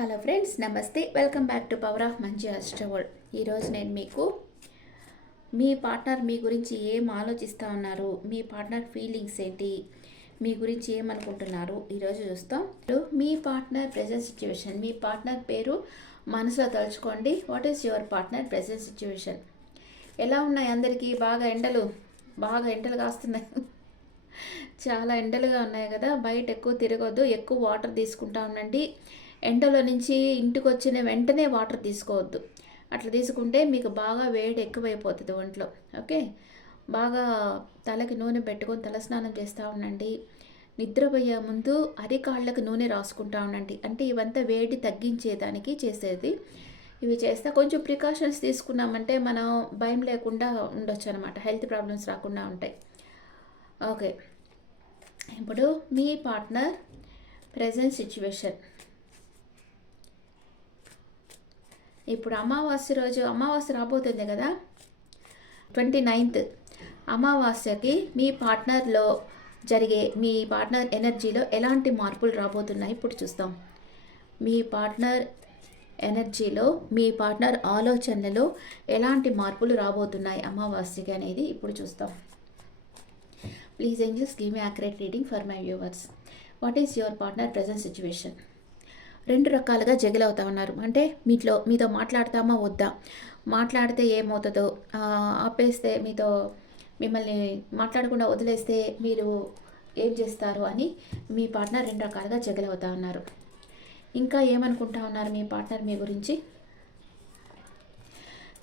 Hello friends నమస్తే. Welcome back to power of మంచి అస్ట్రవల్ ఈరోజు నేను మీకు మీ పార్ట్నర్ మీ గురించి ఏం ఆలోచిస్తూ ఉన్నారు మీ పార్ట్నర్ ఫీలింగ్స్ ఏంటి మీ గురించి ఏమనుకుంటున్నారు ఈరోజు చూస్తాం. మీ పార్ట్నర్ ప్రెజెంట్ సిచ్యువేషన్ మీ పార్ట్నర్ పేరు మనసులో తలుచుకోండి. What is your partner present situation ఎలా ఉన్నాయి అందరికీ? బాగా ఎండలు బాగా ఎండలు కాస్తున్నాయి. చాలా ఎండలుగా ఉన్నాయి కదా. బయట ఎక్కువ తిరగొద్దు ఎక్కువ వాటర్ తీసుకుంటా ఉండండి. ఎండలో నుంచి ఇంటికి వచ్చిన వెంటనే వాటర్ తీసుకోవద్దు. అట్లా తీసుకుంటే మీకు బాగా వేడి ఎక్కువైపోతుంది ఒంట్లో. ఓకే? బాగా తలకి నూనె పెట్టుకొని తలస్నానం చేస్తూ ఉండండి. నిద్రపోయే ముందు అరికాళ్ళకు నూనె రాసుకుంటా ఉండండి. అంటే ఇవంతా వేడి తగ్గించేదానికి చేసేది. ఇవి చేస్తే కొంచెం ప్రికాషన్స్ తీసుకున్నామంటే మనం భయం లేకుండా ఉండొచ్చు అనమాట హెల్త్ ప్రాబ్లమ్స్ రాకుండా ఉంటాయి. ఓకే. ఇప్పుడు మీ పార్ట్నర్ ప్రజెంట్ సిచ్యువేషన్. ఇప్పుడు అమావాస్య రోజు అమావాస్య రాబోతుంది కదా? Twenty ninth. అమావాస్యకి మీ పార్ట్నర్లో జరిగే మీ పార్ట్నర్ ఎనర్జీలో ఎలాంటి మార్పులు రాబోతున్నాయి? ఇప్పుడు చూస్తాం. మీ పార్ట్నర్ ఎనర్జీలో మీ పార్ట్నర్ ఆలోచనలలో ఎలాంటి మార్పులు రాబోతున్నాయి అమావాస్యకి అనేది ఇప్పుడు చూస్తాం. Please angels give me accurate reading for my viewers what is your partner present situation రెండు రకాలుగా జగిల్ అవుతా ఉన్నారు. అంటే మీట్లో మీతో మాట్లాడతామా వద్దా? మాట్లాడితే ఏమవుతుందో ఆపేస్తే మీతో మిమ్మల్ని మాట్లాడకుండా వదిలేస్తే మీరు ఏం చేస్తారు అని మీ పార్ట్నర్ రెండు రకాలుగా జగిల్ అవుతా ఉన్నారు. ఇంకా ఏమనుకుంటా ఉన్నారు మీ పార్ట్నర్ మీ గురించి?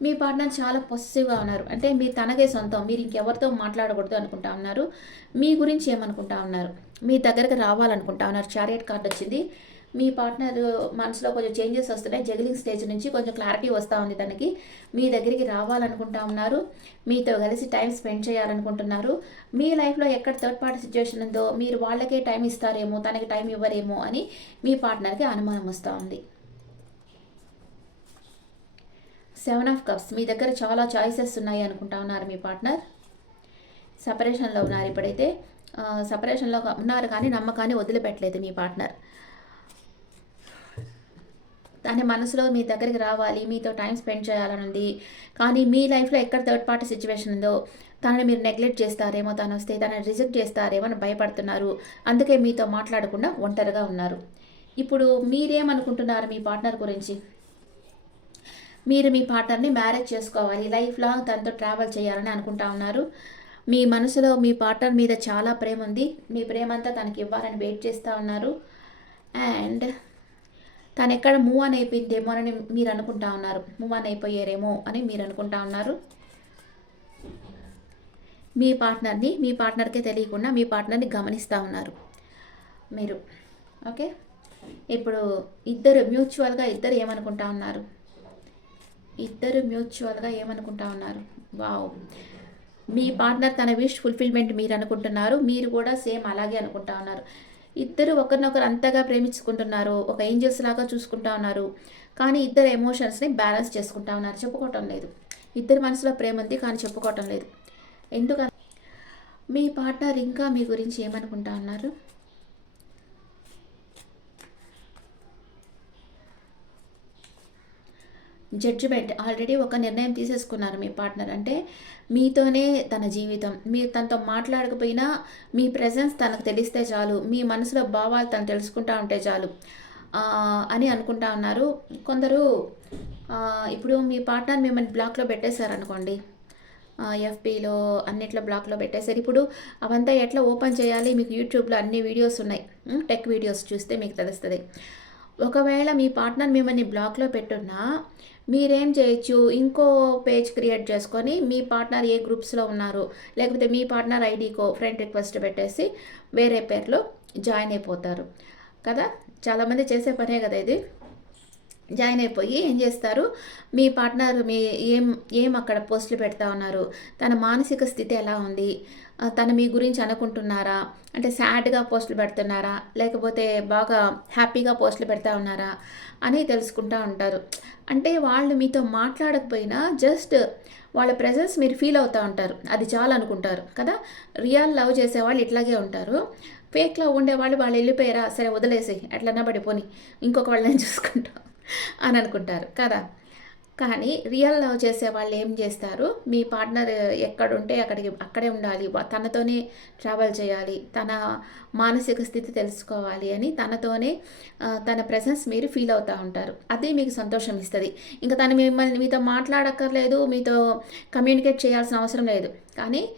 మీ పార్ట్నర్ చాలా పొసెసివ్గా ఉన్నారు. అంటే మీ తనకే సొంతం మీరు ఇంకెవరితో మాట్లాడకూడదు అనుకుంటా ఉన్నారు. మీ గురించి ఏమనుకుంటా ఉన్నారు? మీ దగ్గరకు రావాలనుకుంటా ఉన్నారు. చారియట్ కార్డ్ వచ్చింది. మీ పార్ట్నర్ మనసులో కొంచెం చేంజెస్ వస్తున్నాయి. జగిలింగ్ స్టేజ్ నుంచి కొంచెం క్లారిటీ వస్తూ ఉంది తనకి. మీ దగ్గరికి రావాలనుకుంటా ఉన్నారు. మీతో కలిసి టైం స్పెండ్ చేయాలనుకుంటున్నారు. మీ లైఫ్లో ఎక్కడ థర్డ్ పార్టీ సిచ్యువేషన్ ఉందో మీరు వాళ్ళకే టైం ఇస్తారేమో తనకి టైం ఇవ్వరేమో అని మీ పార్ట్నర్కి అనుమానం వస్తూ ఉంది. సెవెన్ ఆఫ్ కప్స్ మీ దగ్గర చాలా చాయిసెస్ ఉన్నాయి అనుకుంటా ఉన్నారు మీ పార్ట్నర్ సపరేషన్లో ఉన్నారు ఇప్పుడైతే. సపరేషన్లో ఉన్నారు కానీ నమ్మకాన్ని వదిలిపెట్టలేదు మీ పార్ట్నర్ తన మనసులో మీ దగ్గరికి రావాలి మీతో టైం స్పెండ్ చేయాలని ఉంది కానీ మీ లైఫ్లో ఎక్కడ థర్డ్ పార్టీ సిచ్యువేషన్ ఉందో తనని మీరు నెగ్లెక్ట్ చేస్తారేమో తను వస్తే తనని రిజెక్ట్ చేస్తారేమో అని భయపడుతున్నారు. అందుకే మీతో మాట్లాడకుండా ఒంటరిగా ఉన్నారు. ఇప్పుడు మీరేమనుకుంటున్నారు మీ పార్ట్నర్ గురించి? మీరు మీ పార్ట్నర్ని మ్యారేజ్ చేసుకోవాలి లైఫ్ లాంగ్ తనతో ట్రావెల్ చేయాలని అనుకుంటా ఉన్నారు. మీ మనసులో మీ పార్ట్నర్ మీద చాలా ప్రేమ ఉంది మీ ప్రేమంతా తనకి ఇవ్వాలని వెయిట్ చేస్తూ ఉన్నారు. అండ్ తను ఎక్కడ మూవ్ అని అయిపోయిందేమో అని మీరు అనుకుంటా ఉన్నారు. మూవ్ అని అయిపోయారేమో అని మీరు అనుకుంటా ఉన్నారు. మీ పార్ట్నర్ని మీ పార్ట్నర్కే తెలియకుండా మీ పార్ట్నర్ని గమనిస్తూ ఉన్నారు. మీరు. ఓకే? ఇప్పుడు ఇద్దరు మ్యూచువల్గా ఇద్దరు ఏమనుకుంటా ఉన్నారు? ఇద్దరు మ్యూచువల్గా ఏమనుకుంటా ఉన్నారు? వావ్. మీ పార్ట్నర్ తన విష్ ఫుల్ఫిల్మెంట్ మీరు అనుకుంటున్నారు. మీరు కూడా సేమ్ అలాగే అనుకుంటా ఉన్నారు. ఇద్దరు ఒకరినొకరు అంతగా ప్రేమించుకుంటున్నారు. ఒక ఏంజల్స్ లాగా చూసుకుంటా ఉన్నారు. కానీ ఇద్దరు ఎమోషన్స్ని బ్యాలెన్స్ చేసుకుంటా ఉన్నారు. చెప్పుకోవటం లేదు. ఇద్దరి మనసులో ప్రేమ ఉంది కానీ చెప్పుకోవటం లేదు. ఎందుకంటే మీ పార్ట్నర్ ఇంకా మీ గురించి ఏమనుకుంటా ఉన్నారు? జడ్జిమెంట్ ఆల్రెడీ ఒక నిర్ణయం తీసేసుకున్నారు మీ పార్ట్నర్ అంటే మీతోనే తన జీవితం. మీరు తనతో మాట్లాడకపోయినా మీ ప్రెజెన్స్ తనకు తెలిస్తే చాలు. మీ మనసులో భావాలు తను తెలుసుకుంటా ఉంటే చాలు. అని అనుకుంటా ఉన్నారు. కొందరు ఇప్పుడు మీ పార్ట్నర్ మిమ్మల్ని బ్లాక్లో పెట్టేశారనుకోండి. ఎఫ్బీలో అన్నిట్లో బ్లాక్లో పెట్టేశారు. ఇప్పుడు అవంతా ఎట్లా ఓపెన్ చేయాలి? మీకు యూట్యూబ్లో అన్ని వీడియోస్ ఉన్నాయి. టెక్ వీడియోస్ చూస్తే మీకు తెలుస్తుంది. ఒకవేళ మీ పార్ట్నర్ మిమ్మల్ని బ్లాక్లో పెట్టున్నా మీరేం చేయొచ్చు? ఇంకో పేజ్ క్రియేట్ చేసుకొని మీ పార్ట్నర్ ఏ గ్రూప్స్లో ఉన్నారు? లేకపోతే మీ పార్ట్నర్ ఐడికో ఫ్రెండ్ రిక్వెస్ట్ పెట్టేసి వేరే పేర్లో జాయిన్ అయిపోతారు. కదా? చాలామంది చేసే పనే కదా ఇది. జాయిన్ అయిపోయి ఏం చేస్తారు? మీ పార్ట్నర్ మీ ఏం ఏం అక్కడ పోస్టులు పెడతా ఉన్నారు? తన మానసిక స్థితి ఎలా ఉంది? తను మీ గురించి అనుకుంటున్నారా? అంటే సాడ్గా పోస్టులు పెడుతున్నారా? లేకపోతే బాగా హ్యాపీగా పోస్టులు పెడతా ఉన్నారా? అని తెలుసుకుంటూ ఉంటారు. అంటే వాళ్ళు మీతో మాట్లాడకపోయినా జస్ట్ వాళ్ళ ప్రజెన్స్ మీరు ఫీల్ అవుతూ ఉంటారు. అది చాలా అనుకుంటారు కదా? రియల్ లవ్ చేసేవాళ్ళు ఇట్లాగే ఉంటారు. ఫేక్లో ఉండేవాళ్ళు వాళ్ళు వెళ్ళిపోయారా? సరే వదిలేసి ఎట్లన్నా పడిపోని. ఇంకొక వాళ్ళని చూసుకుంటాం. అని అనుకుంటారు. కదా? కానీ రియల్ లవ్ చేసే వాళ్ళు ఏం చేస్తారు? మీ పార్ట్నర్ ఎక్కడుంటే అక్కడికి అక్కడే ఉండాలి. తనతోనే ట్రావెల్ చేయాలి. తన మానసిక స్థితి తెలుసుకోవాలి అని తనతోనే తన ప్రెసెన్స్ మీరు ఫీల్ అవుతూ ఉంటారు. అదే మీకు సంతోషం ఇస్తుంది. ఇంకా తను మిమ్మల్ని మీతో మాట్లాడక్కర్లేదు మీతో కమ్యూనికేట్ చేయాల్సిన అవసరం లేదు. కానీ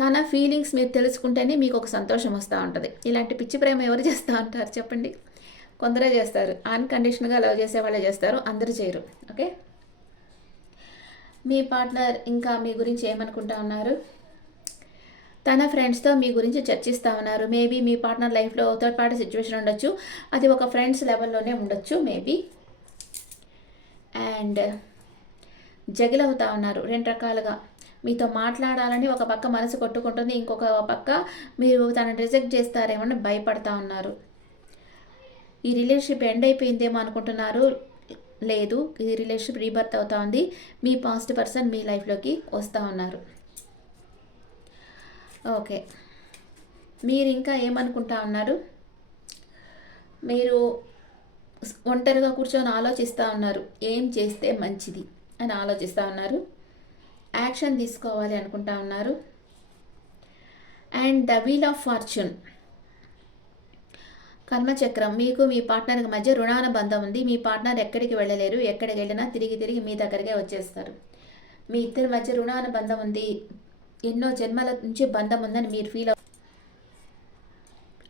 తన ఫీలింగ్స్ మీరు తెలుసుకుంటేనే మీకు ఒక సంతోషం వస్తూ ఉంటుంది. ఇలాంటి పిచ్చి ప్రేమ ఎవరు చేస్తూ ఉంటారు? చెప్పండి. కొందరే చేస్తారు. అన్కండిషనల్గా లవ్ చేసే వాళ్ళే చేస్తారు. అందరూ చేయరు. ఓకే? మీ పార్ట్నర్ ఇంకా మీ గురించి ఏమనుకుంటా ఉన్నారు? తన ఫ్రెండ్స్తో మీ గురించి చర్చిస్తూ ఉన్నారు. మేబీ మీ పార్ట్నర్ లైఫ్లో థర్డ్ పార్టీ సిచ్యువేషన్ ఉండొచ్చు. అది ఒక ఫ్రెండ్స్ లెవెల్లోనే ఉండొచ్చు మేబీ. అండ్ జగిల్ అవుతా ఉన్నారు. రెండు రకాలుగా. మీతో మాట్లాడాలని ఒక పక్క మనసు కొట్టుకుంటుంది. ఇంకొక పక్క మీరు తనని రిజెక్ట్ చేస్తారేమో అని భయపడతా ఉన్నారు. ఈ రిలేషన్షిప్ ఎండ్ అయిపోయిందేమో అనుకుంటున్నారు? లేదు ఈ రిలేషన్షిప్ రీబర్త్ అవుతా ఉంది. మీ పాస్ట్ పర్సన్ మీ లైఫ్లోకి వస్తూ ఉన్నారు. ఓకే. మీరు ఇంకా ఏమనుకుంటా ఉన్నారు? మీరు ఒంటరిగా కూర్చొని ఆలోచిస్తూ ఉన్నారు. ఏం చేస్తే మంచిది అని ఆలోచిస్తూ ఉన్నారు. యాక్షన్ తీసుకోవాలి అనుకుంటా ఉన్నారు. And the wheel of fortune. కర్మచక్రం. మీకు మీ పార్ట్నర్కి మధ్య రుణానుబంధం ఉంది. మీ పార్ట్నర్ ఎక్కడికి వెళ్ళలేరు. ఎక్కడికి వెళ్ళినా తిరిగి తిరిగి మీ దగ్గరికే వచ్చేస్తారు. మీ ఇద్దరి మధ్య రుణానుబంధం ఉంది. ఎన్నో జన్మల నుంచి బంధం ఉందని మీరు ఫీల్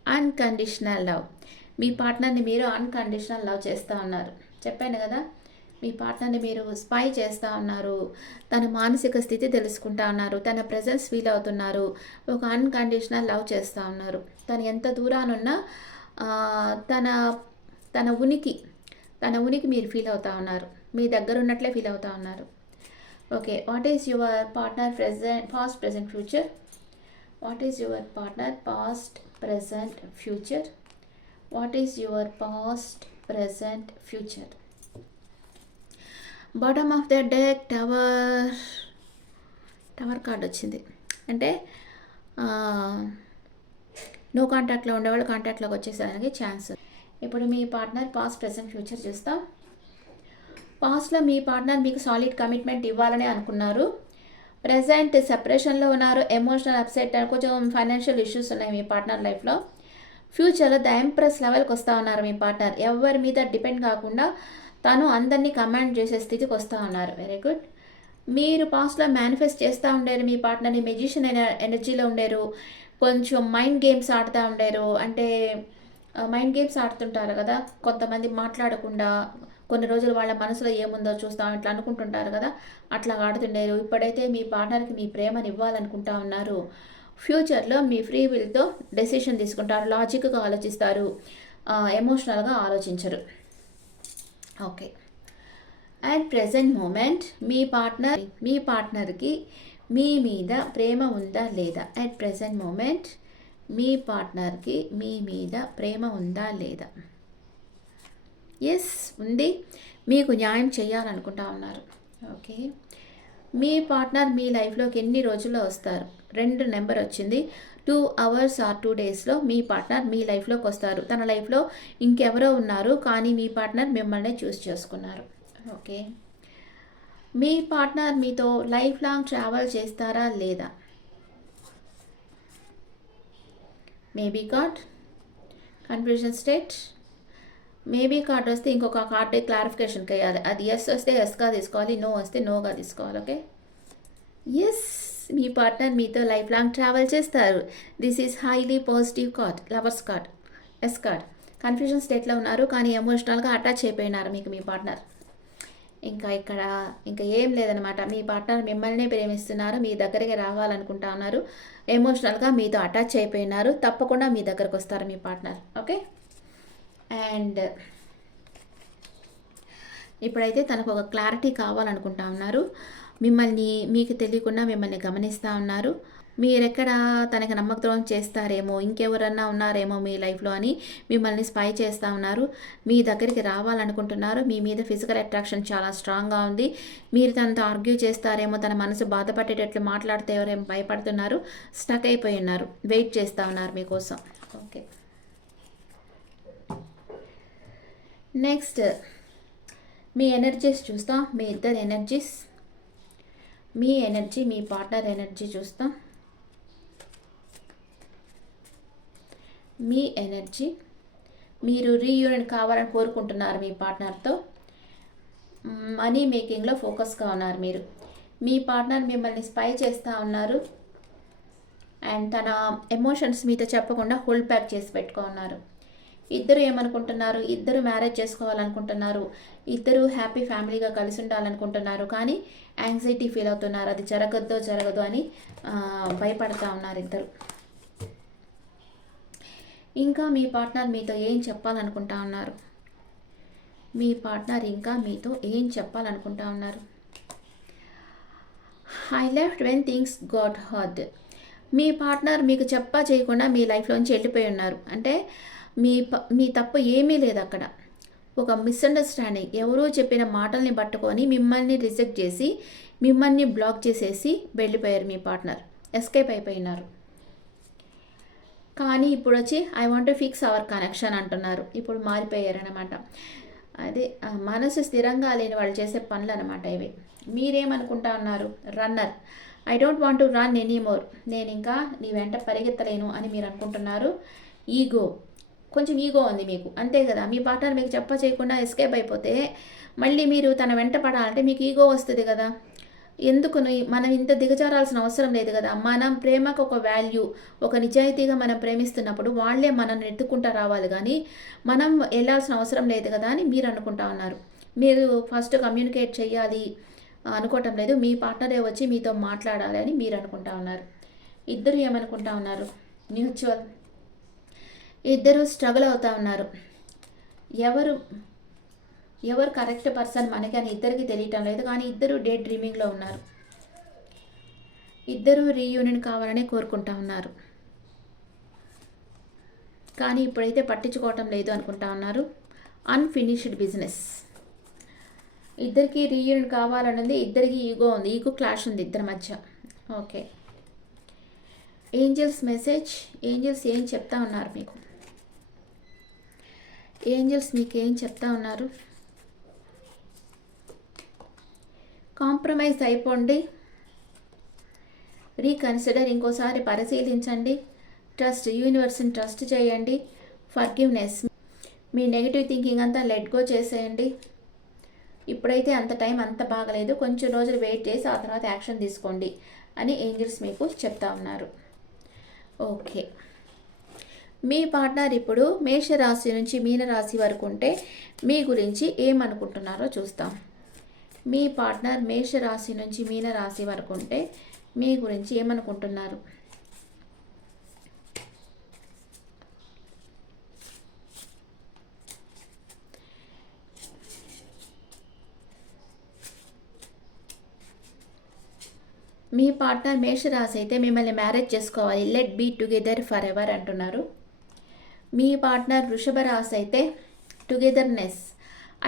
అన్కండిషనల్ లవ్ మీ పార్ట్నర్ని మీరు అన్కండిషనల్ లవ్ చేస్తూ ఉన్నారు. చెప్పాను కదా? మీ పార్ట్నర్ని మీరు స్పై చేస్తూ ఉన్నారు. తన మానసిక స్థితి తెలుసుకుంటా ఉన్నారు. తన ప్రజెన్స్ ఫీల్ అవుతున్నారు. ఒక అన్కండిషనల్ లవ్ చేస్తూ ఉన్నారు. తను ఎంత దూరానున్నా తన తన ఉనికి తన ఉనికి మీరు ఫీల్ అవుతూ ఉన్నారు. మీ దగ్గర ఉన్నట్లే ఫీల్ అవుతూ ఉన్నారు. Okay what is your partner present past present future what is your partner past present future what is your past present future bottom of the deck tower tower card వచ్చింది. అంటే no కాంటాక్ట్లో ఉండేవాళ్ళు కాంటాక్ట్లోకి వచ్చేసరికి chance ఇప్పుడు మీ partner past present future చూస్తాం. పాస్ట్లో మీ పార్ట్నర్ మీకు సాలిడ్ కమిట్మెంట్ ఇవ్వాలని అనుకున్నారు. ప్రజెంట్ సెపరేషన్లో ఉన్నారు ఎమోషనల్ అప్సెట్ కొంచెం ఫైనాన్షియల్ ఇష్యూస్ ఉన్నాయి మీ పార్ట్నర్ లైఫ్లో ఫ్యూచర్లో ద ఎంప్రెస్ లెవెల్కి వస్తూ ఉన్నారు మీ పార్ట్నర్ ఎవరి మీద డిపెండ్ కాకుండా తను అందరినీ కమాండ్ చేసే స్థితికి వస్తూ ఉన్నారు. వెరీ గుడ్ మీరు పాస్ట్లో మేనిఫెస్ట్ చేస్తూ ఉండేరు మీ పార్ట్నర్ని మెజిషియన్ ఎనర్జీలో ఉండేరు. కొంచెం మైండ్ గేమ్స్ ఆడుతూ ఉండేరు. అంటే మైండ్ గేమ్స్ ఆడుతుంటారు కదా. కొంతమంది మాట్లాడకుండా కొన్ని రోజులు వాళ్ళ మనసులో ఏముందో చూస్తాం ఇట్లా అనుకుంటుంటారు కదా. అట్లా ఆడుతుండేరు. ఇప్పుడైతే మీ పార్ట్నర్కి మీ ప్రేమని ఇవ్వాలనుకుంటా ఉన్నారు. ఫ్యూచర్లో మీ ఫ్రీ విల్తో డెసిషన్ తీసుకుంటారు. లాజిక్గా ఆలోచిస్తారు. ఎమోషనల్గా ఆలోచించరు. ఓకే అట్ ప్రజెంట్ మూమెంట్ మీ పార్ట్నర్ మీ పార్ట్నర్కి మీ మీద ప్రేమ ఉందా లేదా? అట్ ప్రజెంట్ మూమెంట్ మీ పార్ట్నర్కి మీ మీద ప్రేమ ఉందా లేదా? ఎస్ ఉంది. మీకు న్యాయం చేయాలనుకుంటా ఉన్నారు. ఓకే మీ పార్ట్నర్ మీ లైఫ్లోకి ఎన్ని రోజుల్లో వస్తారు? రెండు నెంబర్ వచ్చింది. టూ అవర్స్ ఆర్ టూ డేస్లో మీ పార్ట్నర్ మీ లైఫ్లోకి వస్తారు. తన లైఫ్లో ఇంకెవరో ఉన్నారు కానీ మీ పార్ట్నర్ మిమ్మల్ని చూస్ చేసుకున్నారు. ఓకే మీ పార్ట్నర్ మీతో లైఫ్ లాంగ్ ట్రావెల్ చేస్తారా లేదా? Maybe card confusion state maybe card వస్తే ఇంకొక కార్డ్ క్లారిఫికేషన్కి వేయాలి. అది ఎస్ వస్తే ఎస్గా తీసుకోవాలి నో వస్తే నోగా తీసుకోవాలి ఓకే ఎస్ మీ పార్ట్నర్ మీతో లైఫ్ లాంగ్ ట్రావెల్ చేస్తారు. This is highly positive card lovers card yes card confusion స్టేట్లో ఉన్నారు కానీ ఎమోషనల్గా అటాచ్ అయిపోయినారు మీకు మీ పార్ట్నర్. ఇంకా ఇక్కడ ఇంకా ఏం లేదనమాట మీ పార్ట్నర్ మిమ్మల్ని ప్రేమిస్తున్నారు మీ దగ్గరికి రావాలనుకుంటా ఉన్నారు. ఎమోషనల్గా మీతో అటాచ్ అయిపోయినారు. తప్పకుండా మీ దగ్గరకు వస్తారు మీ పార్ట్నర్ ఓకే అండ్ ఇప్పుడైతే తనకు ఒక క్లారిటీ కావాలనుకుంటా ఉన్నారు. మిమ్మల్ని మీకు తెలియకుండా మిమ్మల్ని గమనిస్తూ ఉన్నారు. మీరెక్కడ తనకి నమ్మకద్రోహం చేస్తారేమో ఇంకెవరన్నా ఉన్నారేమో మీ లైఫ్లో అని మిమ్మల్ని స్పై చేస్తూ ఉన్నారు. మీ దగ్గరికి రావాలనుకుంటున్నారు. మీ మీద ఫిజికల్ అట్రాక్షన్ చాలా స్ట్రాంగ్గా ఉంది. మీరు తనతో ఆర్గ్యూ చేస్తారేమో తన మనసు బాధపడేటట్లు మాట్లాడితే ఎవరేమో భయపడుతున్నారు? స్టక్ అయిపోయి ఉన్నారు. వెయిట్ చేస్తూ ఉన్నారు మీకోసం. ఓకే. నెక్స్ట్ మీ ఎనర్జీస్ చూస్తాం. మీ ఇద్దరు ఎనర్జీస్. మీ ఎనర్జీ మీ పార్ట్నర్ ఎనర్జీ చూస్తాం. మీ ఎనర్జీ. మీరు రీయూనియన్ కావాలని కోరుకుంటున్నారు మీ పార్ట్నర్తో. మనీ మేకింగ్లో ఫోకస్గా ఉన్నారు మీరు. మీ పార్ట్నర్ మిమ్మల్ని స్పై చేస్తూ ఉన్నారు. అండ్ తన ఎమోషన్స్ మీతో చెప్పకుండా హోల్డ్ బ్యాక్ చేసి పెట్టుకో ఉన్నారు. ఇద్దరు ఏమనుకుంటున్నారు? ఇద్దరు మ్యారేజ్ చేసుకోవాలనుకుంటున్నారు. ఇద్దరు హ్యాపీ ఫ్యామిలీగా కలిసి ఉండాలనుకుంటున్నారు. కానీ యాంగ్జైటీ ఫీల్ అవుతున్నారు. అది జరగద్దో జరగదు అని భయపడతా ఉన్నారు ఇద్దరు. ఇంకా మీ పార్ట్నర్ మీతో ఏం చెప్పాలనుకుంటా ఉన్నారు? మీ పార్ట్నర్ ఇంకా మీతో ఏం చెప్పాలనుకుంటా ఉన్నారు? I left when things got hard me partner మీకు చెప్పా చేయకుండా మీ లైఫ్లోంచి వెళ్ళిపోయి ఉన్నారు. అంటే మీ ప- మీ తప్పు ఏమీ లేదు అక్కడ. ఒక మిస్అండర్స్టాండింగ్ ఎవరో చెప్పిన మాటల్ని పట్టుకొని మిమ్మల్ని రిజెక్ట్ చేసి మిమ్మల్ని బ్లాక్ చేసేసి వెళ్ళిపోయారు మీ పార్ట్నర్. ఎస్కేప్ అయిపోయినారు. కానీ ఇప్పుడు వచ్చి I want to fix our connection అంటున్నారు. ఇప్పుడు మారిపోయారనమాట అదే మనసు స్థిరంగా లేని వాళ్ళు చేసే పనులు అనమాట ఇవి. మీరేమనుకుంటా ఉన్నారు runner I don't want to run anymore నేను ఇంకా నీ వెంట పరిగెత్తలేను అని మీరు అనుకుంటున్నారు. ఈగో. కొంచెం ఈగో ఉంది మీకు. అంతే కదా. మీ పాఠాలు మీకు చెప్ప చేయకుండా ఎస్కేప్ అయిపోతే మళ్ళీ మీరు తన వెంట పడాలంటే మీకు ఈగో వస్తుంది కదా. ఎందుకుని? మనం ఇంత దిగజారాల్సిన అవసరం లేదు కదా. మనం ప్రేమకు ఒక వాల్యూ ఒక నిజాయితీగా మనం ప్రేమిస్తున్నప్పుడు వాళ్ళే మనల్ని ఎత్తుకుంటా రావాలి కానీ మనం వెళ్ళాల్సిన అవసరం లేదు కదా అని మీరు అనుకుంటా ఉన్నారు. మీరు ఫస్ట్ కమ్యూనికేట్ చేయాలి అనుకోవటం లేదు. మీ పార్ట్నరే వచ్చి మీతో మాట్లాడాలి అని మీరు అనుకుంటా ఉన్నారు. ఇద్దరు ఏమనుకుంటా ఉన్నారు? మ్యూచువల్ ఇద్దరు స్ట్రగుల్ అవుతా ఉన్నారు. ఎవరు ఎవరు కరెక్ట్ పర్సన్ మనకి అని ఇద్దరికి తెలియటం లేదు కానీ ఇద్దరు డే డ్రీమింగ్లో ఉన్నారు. ఇద్దరు రీయూనియన్ కావాలని కోరుకుంటా ఉన్నారు. కానీ ఇప్పుడైతే పట్టించుకోవటం లేదు అనుకుంటా ఉన్నారు. Unfinished business. ఇద్దరికి రీయూనియన్ కావాలన్నది ఇద్దరికి ఈగో ఉంది ఈగో క్లాష్ ఉంది ఇద్దరి మధ్య. ఓకే. ఏంజల్స్ మెసేజ్ ఏంజల్స్ ఏం చెప్తా ఉన్నారు మీకు? ఏంజల్స్ మీకు ఏం చెప్తా ఉన్నారు? కాంప్రమైజ్ అయిపోండి. రీకన్సిడర్ ఇంకోసారి పరిశీలించండి. ట్రస్ట్ యూనివర్స్ని ట్రస్ట్ చేయండి. ఫర్గివ్నెస్ మీ నెగిటివ్ థింకింగ్ అంతా లెట్ గో చేసేయండి. ఇప్పుడైతే అంత టైం అంత బాగలేదు. కొంచెం రోజులు వెయిట్ చేసి ఆ తర్వాత యాక్షన్ తీసుకోండి అని ఏంజల్స్ మీకు చెప్తా ఉన్నారు. ఓకే. మీ పార్ట్నర్ ఇప్పుడు మేషరాశి నుంచి మీనరాశి వరకు ఉంటే మీ గురించి ఏమనుకుంటున్నారో చూస్తాం. మీ పార్ట్నర్ మేషరాశి నుంచి మీనరాశి వరకు ఉంటే మీ గురించి ఏమనుకుంటున్నారు? మీ పార్ట్నర్ మేషరాశి అయితే మిమ్మల్ని మ్యారేజ్ చేసుకోవాలి. Let be together forever అంటున్నారు. మీ పార్ట్నర్ వృషభ రాశి అయితే togetherness.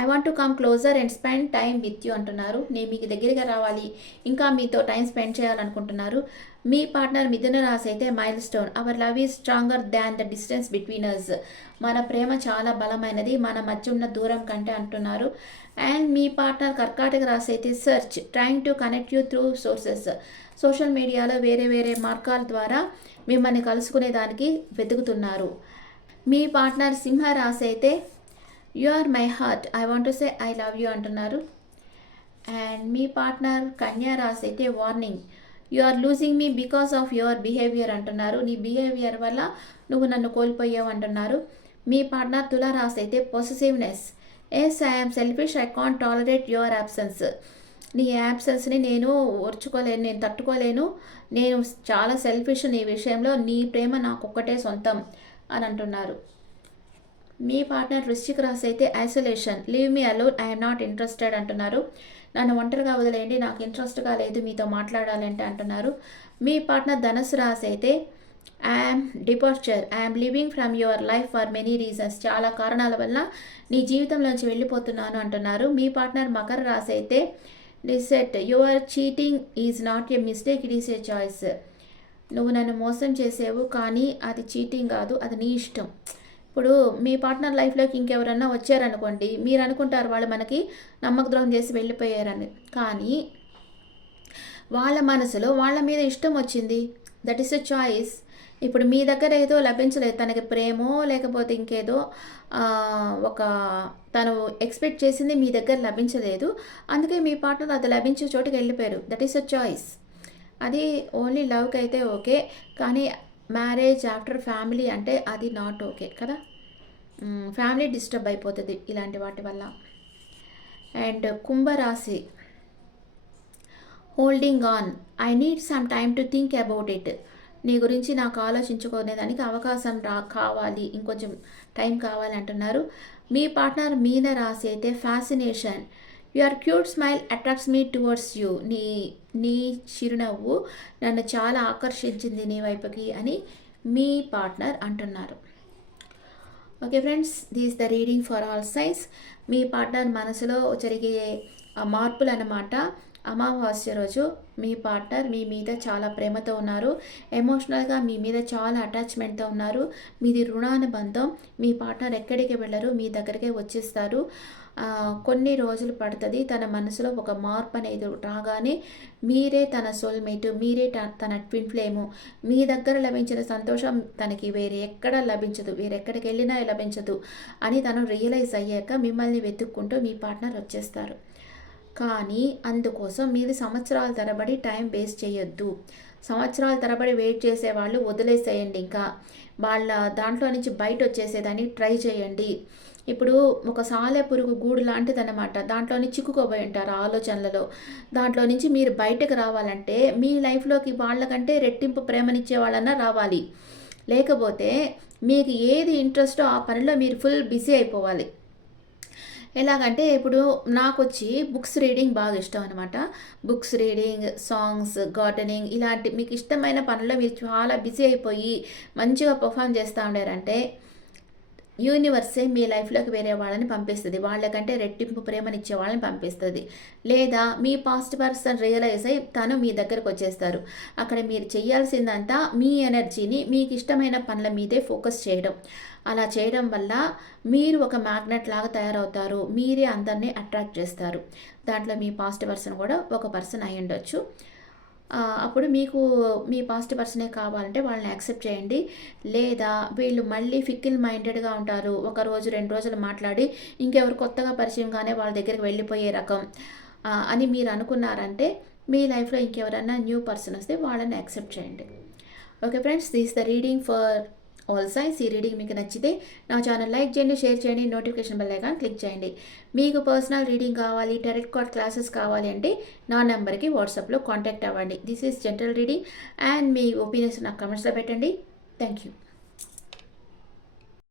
I want to come closer and spend time with you అంటున్నారు. నేను మీకు దగ్గరగా రావాలి. ఇంకా మీతో టైం స్పెండ్ చేయాలనుకుంటున్నారు. మీ పార్ట్నర్ మిథున రాశి అయితే milestone our love is stronger than the distance between us మన ప్రేమ చాలా బలమైనది. మన మధ్య ఉన్న దూరం కంటే అంటున్నారు. అండ్ మీ పార్ట్నర్ కర్కాటక రాశి అయితే search trying to connect you through sources social మీడియాలో వేరే వేరే మార్గాల ద్వారా మిమ్మల్ని కలుసుకునే దానికి వెతుకుతున్నారు. మీ పార్ట్నర్ సింహ రాశి అయితే you are my heart I want to say I love you అంటున్నారు. అండ్ మీ పార్ట్నర్ కన్యా రాశి అయితే warning you are losing me because of your behaviour అంటున్నారు. నీ బిహేవియర్ వల్ల నువ్వు నన్ను కోల్పోయావు అంటున్నారు. మీ పార్ట్నర్ తులా అయితే possessiveness yes I'm selfish I can't tolerate your absence నీ యాబ్సెన్స్ని నేను ఓర్చుకోలేను నేను తట్టుకోలేను. నేను చాలా సెల్ఫిష్ నీ విషయంలో. నీ ప్రేమ నాకు ఒక్కటే సొంతం అని అంటున్నారు. మీ పార్ట్నర్ వృశ్చిక రాశి అయితే isolation leave me alone I'm not interested అంటున్నారు. నన్ను ఒంటరిగా వదిలేయండి. నాకు ఇంట్రెస్ట్గా లేదు మీతో మాట్లాడాలంటే అంటున్నారు. మీ పార్ట్నర్ ధనుసు రాశి అయితే I'm departure I'm living from your life for many reasons చాలా కారణాల వల్ల నీ జీవితంలోంచి వెళ్ళిపోతున్నాను అంటున్నారు. మీ పార్ట్నర్ మకర రాశి అయితే deceit your cheating is not a mistake it is a choice నువ్వు నన్ను మోసం చేసేవు కానీ అది చీటింగ్ కాదు అది నీ ఇష్టం. ఇప్పుడు మీ పార్ట్నర్ లైఫ్లోకి ఇంకెవరన్నా వచ్చారనుకోండి మీరు అనుకుంటారు వాళ్ళు మనకి నమ్మక ద్రోహం చేసి వెళ్ళిపోయారని. కానీ వాళ్ళ మనసులో వాళ్ళ మీద ఇష్టం వచ్చింది. దట్ ఈస్ అ చాయిస్ ఇప్పుడు మీ దగ్గర ఏదో లభించలేదు. తనకి ప్రేమో లేకపోతే ఇంకేదో ఒక తను ఎక్స్పెక్ట్ చేసింది మీ దగ్గర లభించలేదు. అందుకే మీ పార్ట్నర్ అది లభించే చోటుకి వెళ్ళిపోయారు. దట్ ఈస్ అ చాయిస్ అది ఓన్లీ లవ్కి అయితే ఓకే కానీ మ్యారేజ్ ఆఫ్టర్ ఫ్యామిలీ అంటే అది నాట్ ఓకే కదా? ఫ్యామిలీ డిస్టర్బ్ అయిపోతుంది ఇలాంటి వాటి వల్ల. అండ్ కుంభరాశి holding on I need some time to think about it నీ గురించి నాకు ఆలోచించుకునేదానికి అవకాశం రా కావాలి ఇంకొంచెం టైం కావాలి అంటున్నారు. మీ పార్ట్నర్ మీన రాశి అయితే fascination your cute smile attracts me towards you నీ నీ చిరునవ్వు నన్ను చాలా ఆకర్షించింది నీ వైపుకి అని మీ పార్ట్నర్ అంటున్నారు. Okay friends these the reading for all signs. Me partner మనసులో జరిగే మార్పులు అన్నమాట అమావాస్య రోజు మీ పార్ట్నర్ మీ మీద చాలా ప్రేమతో ఉన్నారు. ఎమోషనల్గా మీ మీద చాలా అటాచ్మెంట్తో ఉన్నారు. మీది రుణానుబంధం మీ పార్ట్నర్ ఎక్కడికి వెళ్ళరు మీ దగ్గరికే వచ్చేస్తారు. కొన్ని రోజులు పడుతుంది. తన మనసులో ఒక మార్పు అనేది రాగానే మీరే తన సోల్మేట్ మీరే తన ట్విన్ ఫ్లేము మీ దగ్గర లభించిన సంతోషం తనకి వేరే ఎక్కడ లభించదు. వేరెక్కడికి వెళ్ళినా లభించదు అని తను రియలైజ్ అయ్యాక మిమ్మల్ని వెతుక్కుంటూ మీ పార్ట్నర్ వచ్చేస్తారు. కానీ అందుకోసం మీరు సంవత్సరాల తరబడి టైం వేస్ట్ చేయొద్దు. సంవత్సరాల తరబడి వెయిట్ చేసే వాళ్ళు వదిలేసేయండి ఇంకా. వాళ్ళ దాంట్లో నుంచి బయట వచ్చేసేదాన్ని ట్రై చేయండి. ఇప్పుడు ఒక సాలె పురుగు గూడు లాంటిదన్నమాట. దాంట్లోని చిక్కుకోబోయి ఉంటారు ఆలోచనలలో. దాంట్లో నుంచి మీరు బయటకు రావాలంటే మీ లైఫ్లోకి వాళ్ళకంటే రెట్టింపు ప్రేమనిచ్చే వాళ్ళన్నా రావాలి. లేకపోతే మీకు ఏది ఇంట్రెస్టో ఆ పనిలో మీరు ఫుల్ బిజీ అయిపోవాలి. ఎలాగంటే ఇప్పుడు నాకు వచ్చి బుక్స్ రీడింగ్ బాగా ఇష్టం అనమాట బుక్స్ రీడింగ్ సాంగ్స్ గార్డెనింగ్ ఇలాంటి మీకు ఇష్టమైన పనుల్లో మీరు చాలా బిజీ అయిపోయి మంచిగా పర్ఫామ్ చేస్తూ ఉండారంటే యూనివర్సే మీ లైఫ్లోకి వేరే వాళ్ళని పంపిస్తుంది. వాళ్ళకంటే రెట్టింపు ప్రేమనిచ్చే వాళ్ళని పంపిస్తుంది. లేదా మీ పాస్ట్ పర్సన్ రియలైజ్ అయ్యి తను మీ దగ్గరకు వచ్చేస్తారు. అక్కడ మీరు చేయాల్సిందంతా మీ ఎనర్జీని మీకు ఇష్టమైన పనుల మీదే ఫోకస్ చేయడం. అలా చేయడం వల్ల మీరు ఒక మ్యాగ్నెట్ లాగా తయారవుతారు. మీరే అందరినీ అట్రాక్ట్ చేస్తారు. దాంట్లో మీ పాస్ట్ పర్సన్ కూడా ఒక పర్సన్ అయి ఉండొచ్చు అప్పుడు మీకు మీ పాజిటివ్ పర్సనే కావాలంటే వాళ్ళని యాక్సెప్ట్ చేయండి. లేదా వీళ్ళు మళ్ళీ ఫిక్కిల్ మైండెడ్గా ఉంటారు. ఒక రోజు రెండు రోజులు మాట్లాడి ఇంకెవరు కొత్తగా పరిచయం కానీ వాళ్ళ దగ్గరికి వెళ్ళిపోయే రకం. అని మీరు అనుకున్నారంటే మీ లైఫ్లో ఇంకెవరన్నా న్యూ పర్సన్ వస్తే వాళ్ళని యాక్సెప్ట్ చేయండి. Okay friends this the reading for signs ఈ రీడింగ్ మీకు నచ్చితే నా ఛానల్ లైక్ చేయండి షేర్ చేయండి నోటిఫికేషన్ బెల్ ఐకాన్ క్లిక్ చేయండి. మీకు పర్సనల్ రీడింగ్ కావాలి డైరెక్ట్ కార్డ్ క్లాసెస్ కావాలి అంటే నా నెంబర్కి వాట్సాప్లో కాంటాక్ట్ అవ్వండి. This is general reading and me opinions నాకు కమెంట్స్లో పెట్టండి. Thank you